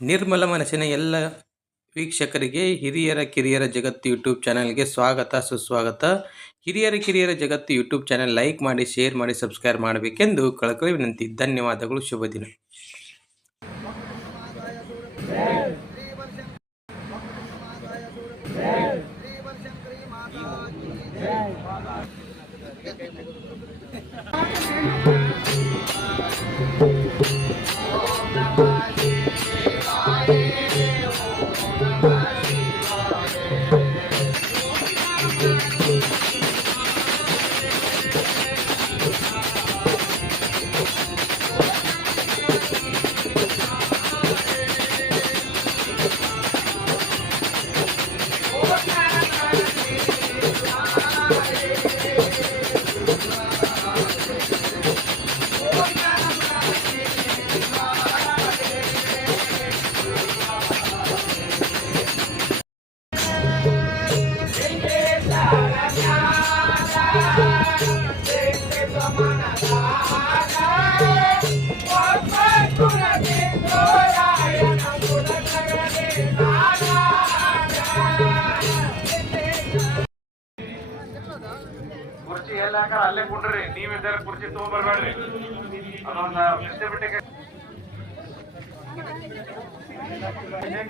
ನಿರ್ಮಲ ಮನಸ್ಸಿನ ಎಲ್ಲ ವೀಕ್ಷಕರಿಗೆ ಹಿರಿಯರ ಕಿರಿಯರ ಜಗತ್ತು ಯೂಟ್ಯೂಬ್ ಚಾನಲ್ಗೆ ಸ್ವಾಗತ ಸುಸ್ವಾಗತ. ಹಿರಿಯರ ಕಿರಿಯರ ಜಗತ್ತು ಯೂಟ್ಯೂಬ್ ಚಾನಲ್ ಲೈಕ್ ಮಾಡಿ, ಶೇರ್ ಮಾಡಿ, ಸಬ್ಸ್ಕ್ರೈಬ್ ಮಾಡಬೇಕೆಂದು ಕಳಕಳಿ ವಿನಂತಿ. ಧನ್ಯವಾದಗಳು. ಶುಭ ದಿನ. ಕುರ್ಚಿ ಎಲ್ಲ ಅಲ್ಲೇ ಕುಂಡ್ರಿ, ನೀವಿದ್ದಾರೆ ಕುರ್ಚಿ ತಗೊಂಡ್ಬರ್ಬೇಡ್ರಿ.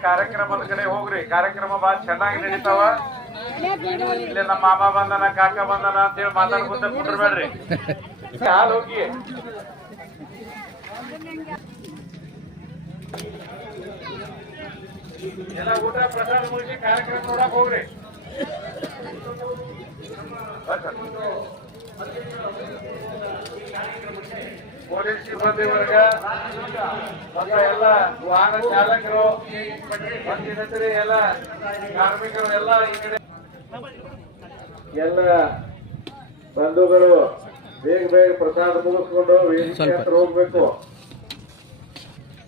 ಕಾರ್ಯಕ್ರಮದ ಕಡೆ ಹೋಗ್ರಿ. ಕಾರ್ಯಕ್ರಮ ಬಾಳ ಚೆನ್ನಾಗಿ ನಡೀತಾವ. ಇಲ್ಲಿ ನಮ್ಮ ಮಾಮ ಬಂದನ, ಕಾಕ ಬಂದನ ಅಂತ ಹೇಳಿ ಮಾತಾಡ್ಕೊಂತ ಕುಂಡ್ರಬೇಡ್ರಿ. ಹಾಲ್ ಹೋಗಿ ಎಲ್ಲ ಊಟ ಪ್ರಸಾದ ಮುಗಿಸಿ ಕಾರ್ಯಕ್ರಮ ನೋಡಕ್ ಹೋಗ್ರಿ. ಪೊಲೀಸ್ ಸಿಬ್ಬಂದಿ ವರ್ಗ ಮತ್ತು ಎಲ್ಲ ವಾಹನ ಚಾಲಕರು ಮತ್ತು ಎಲ್ಲ ಕಾರ್ಮಿಕರು ಎಲ್ಲ ಈ ಕಡೆ ಎಲ್ಲ ಬಂಧುಗಳು ಬೇಗ ಬೇಗ ಪ್ರಸಾದ ಮುಗಿಸ್ಕೊಂಡು ವೇದಿಕೆ ಹತ್ರ ಹೋಗ್ಬೇಕು.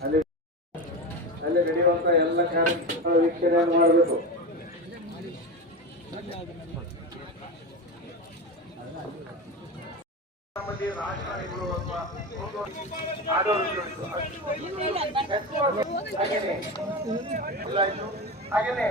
ಅಲ್ಲಿ ನಡೆಯುವಂತ ಎಲ್ಲ ಕಾರ್ಯಕ್ರಮ ವೀಕ್ಷಣೆ ಮಾಡಬೇಕು. ರಾಜಕಾರಣಿಗಳು ಅಥವಾ ಹಾಗೇನೆ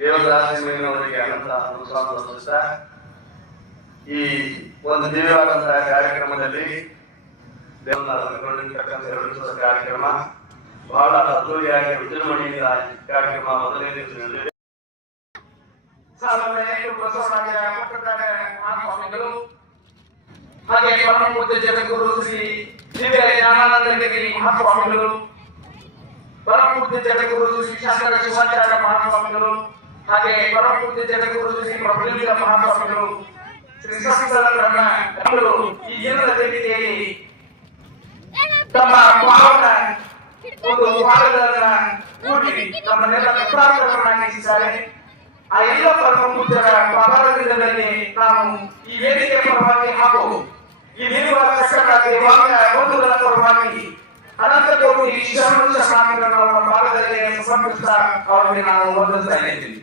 ದೇವದಾಸಿಯವರಿಗೆ ಅನಂತ ಅನುಸಾರ ಈ ಒಂದು ದಿವ್ಯವಾದಂತಹ ಕಾರ್ಯಕ್ರಮದಲ್ಲಿ ಕಾರ್ಯಕ್ರಮ ಬಹಳ ಅದ್ದೂರಿಯಾಗಿ ವಿಜೃಂಭಣೆಯಿಂದ ಕಾರ್ಯಕ್ರಮ ಮೊದಲನೇ ದಿವಸ ನಡೆದಿದೆ. ಹಾಗೆ ಪರಮ ಪೂಜ್ಯ ಜಗದ್ಗುರು ಶ್ರೀ ದಿವ್ಯ ಜ್ಞಾನಾನಂದಗಿರಿ ಮಹಾಸ್ವಾಮಿಗಳು, ಪರಮ ಪೂಜ್ಯ ಜಗದ್ಗುರು ಶ್ರೀ ಶಾಸಕ ಶಿವಾಚಾರ್ಯ ಮಹಾಸ್ವಾಮಿಗಳು, ಹಾಗೆ ಪರಮ ಪೂಜ್ಯ ಜಗದ್ಗುರು ಶ್ರೀ ಪ್ರಭುಲಿಂಗ ಮಹಾಸ್ವಾಮಿಗಳು, ಶ್ರೀ ಸಹಸ್ರರನ್ನ ಈ ದಿನದ ವೇದಿಕೆಯಲ್ಲಿ ತಮ್ಮ ಪಾವನ ಒಂದು ಪಾದಗಳನ್ನ ಕೂಡಿ ನಮ್ಮನ್ನೆಲ್ಲ ಕೃತಾರ್ಥರನ್ನಾಗಿಸಿದ್ದಾರೆ. ಆ ಎಲ್ಲ ಪರಮ ಪೂಜ್ಯರ ಪಾದಾರವಿಂದದಲ್ಲಿ ನಾನು ಈ ವೇದಿಕೆ ಪರವಾಗಿ ಹಾಗೂ ಈ ನಿರ್ವಾಹ ದೇವಾಂಗ ಬಂಧುಗಳ ಪರವಾಗಿ ಅನಂತ ಕೋಟಿ ಶರಣುಂಡ ಸ್ವಾಮಿಗಳನ್ನು ಅವರ ಪಾದದಲ್ಲಿ ಸಮರ್ಪಿಸುತ್ತಾ ಅವರಿಗೆ ನಾನು ವಂದಿಸ್ತಾ ಇದ್ದೀನಿ.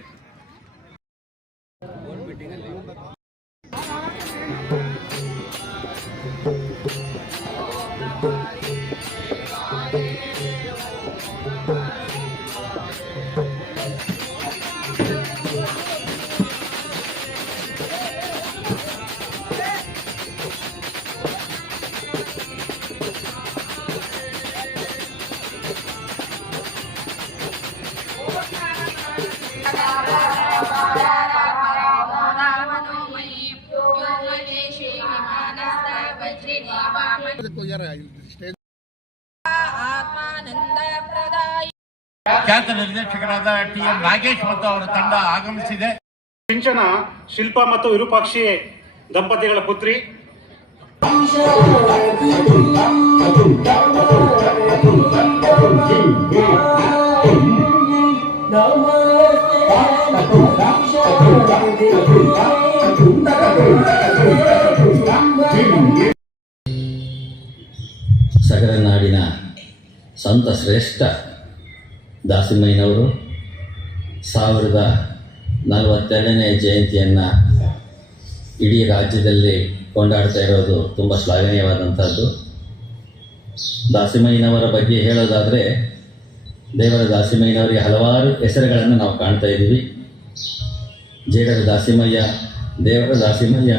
ಖ್ಯಾತ ನಿರ್ದೇಶಕರಾದ ಟಿ.ಎಂ. ನಾಗೇಶ್ ಮತ್ತು ಅವರ ತಂಡ ಆಗಮಿಸಿದೆ. ಸಿಂಚನ ಶಿಲ್ಪ ಮತ್ತು ವಿರೂಪಾಕ್ಷಿ ದಂಪತಿಗಳ ಪುತ್ರಿ. ಸಗರನಾಡಿನ ಸಂತ ಶ್ರೇಷ್ಠ ದಾಸಿಮಯ್ಯನವರು 1042ನೇ ಜಯಂತಿಯನ್ನು ಇಡೀ ರಾಜ್ಯದಲ್ಲಿ ಕೊಂಡಾಡ್ತಾ ಇರೋದು ತುಂಬ ಶ್ಲಾಘನೀಯವಾದಂಥದ್ದು. ದಾಸಿಮಯ್ಯನವರ ಬಗ್ಗೆ ಹೇಳೋದಾದರೆ, ದೇವರ ದಾಸಿಮಯ್ಯನವರಿಗೆ ಹಲವಾರು ಹೆಸರುಗಳನ್ನು ನಾವು ಕಾಣ್ತಾ ಇದ್ದೀವಿ. ಜೇಡರ ದಾಸಿಮಯ್ಯ, ದೇವರ ದಾಸಿಮಯ್ಯ,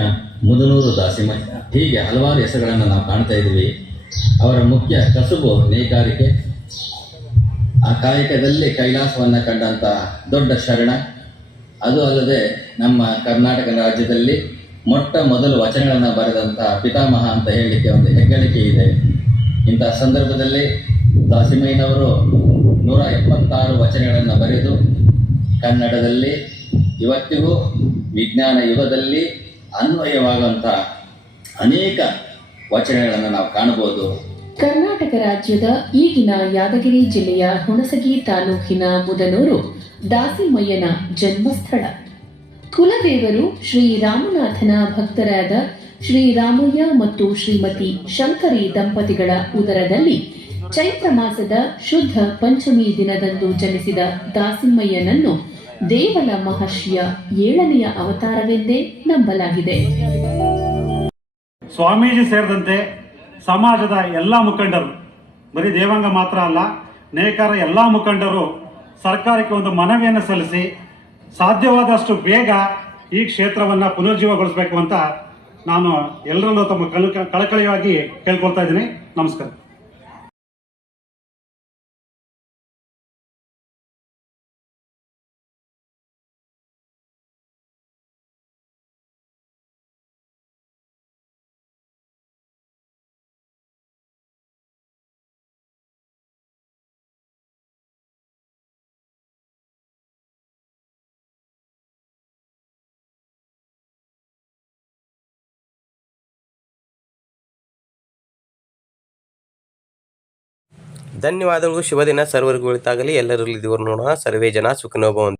ಮುದನೂರು ದಾಸಿಮಯ್ಯ, ಹೀಗೆ ಹಲವಾರು ಹೆಸರುಗಳನ್ನು ನಾವು ಕಾಣ್ತಾ ಇದ್ದೀವಿ. ಅವರ ಮುಖ್ಯ ಕಸುಬು ನೇಕಾರಿಕೆ. ಆ ಕಾಯಕದಲ್ಲಿ ಕೈಲಾಸವನ್ನು ಕಂಡಂಥ ದೊಡ್ಡ ಶರಣ. ಅದು ಅಲ್ಲದೆ ನಮ್ಮ ಕರ್ನಾಟಕ ರಾಜ್ಯದಲ್ಲಿ ಮೊಟ್ಟ ಮೊದಲು ವಚನಗಳನ್ನು ಬರೆದಂಥ ಪಿತಾಮಹ ಅಂತ ಹೇಳಲಿಕ್ಕೆ ಒಂದು ಹೆಗ್ಗಳಿಕೆ ಇದೆ. ಇಂತಹ ಸಂದರ್ಭದಲ್ಲಿ ದಾಸಿಮಯ್ಯನವರು 176 ವಚನಗಳನ್ನು ಬರೆದು ಕನ್ನಡದಲ್ಲಿ ಇವತ್ತಿಗೂ ವಿಜ್ಞಾನ ಯುಗದಲ್ಲಿ ಅನ್ವಯವಾಗುವಂಥ ಅನೇಕ ವಚನಗಳನ್ನು ನಾವು ಕಾಣಬಹುದು. ಕರ್ನಾಟಕ ರಾಜ್ಯದ ಈಗಿನ ಯಾದಗಿರಿ ಜಿಲ್ಲೆಯ ಹುಣಸಗಿ ತಾಲೂಕಿನ ಮುದನೂರು ದಾಸಿಮಯ್ಯನ ಜನ್ಮಸ್ಥಳ. ಕುಲದೇವರು ಶ್ರೀರಾಮನಾಥನ ಭಕ್ತರಾದ ಶ್ರೀರಾಮಯ್ಯ ಮತ್ತು ಶ್ರೀಮತಿ ಶಂಕರಿ ದಂಪತಿಗಳ ಉದರದಲ್ಲಿ ಚೈತ್ರ ಮಾಸದ ಶುದ್ಧ ಪಂಚಮಿ ದಿನದಂದು ಜನಿಸಿದ ದಾಸಿಮಯ್ಯನನ್ನು ದೇವಲ ಮಹರ್ಷಿಯ 7ನೆಯ ಅವತಾರವೆಂದೇ ನಂಬಲಾಗಿದೆ. ಸ್ವಾಮೀಜಿ ಸೇರಿದಂತೆ ಸಮಾಜದ ಎಲ್ಲ ಮುಖಂಡರು, ಬರೀ ದೇವಾಂಗ ಮಾತ್ರ ಅಲ್ಲ, ನೇಕಾರ ಎಲ್ಲ ಮುಖಂಡರು ಸರ್ಕಾರಕ್ಕೆ ಒಂದು ಮನವಿಯನ್ನು ಸಲ್ಲಿಸಿ ಸಾಧ್ಯವಾದಷ್ಟು ಬೇಗ ಈ ಕ್ಷೇತ್ರವನ್ನು ಪುನರ್ಜೀವಗೊಳಿಸಬೇಕು ಅಂತ ನಾನು ಎಲ್ಲರಲ್ಲೂ ತಮ್ಮ ಕಳಕಳಿಯಾಗಿ ಕೇಳ್ಕೊಳ್ತಾ ಇದ್ದೀನಿ. ನಮಸ್ಕಾರ. ಧನ್ಯವಾದಗಳು. ಶುಭ ದಿನ ಸರ್ವರಿಗೂ ಒಳಿತಾಗಲಿ. ಎಲ್ಲರಲ್ಲಿ ದೇವರು ನೋಡೋಣ. ಸರ್ವೇ ಜನ ಸುಖಿನೋ ಭವಂತು.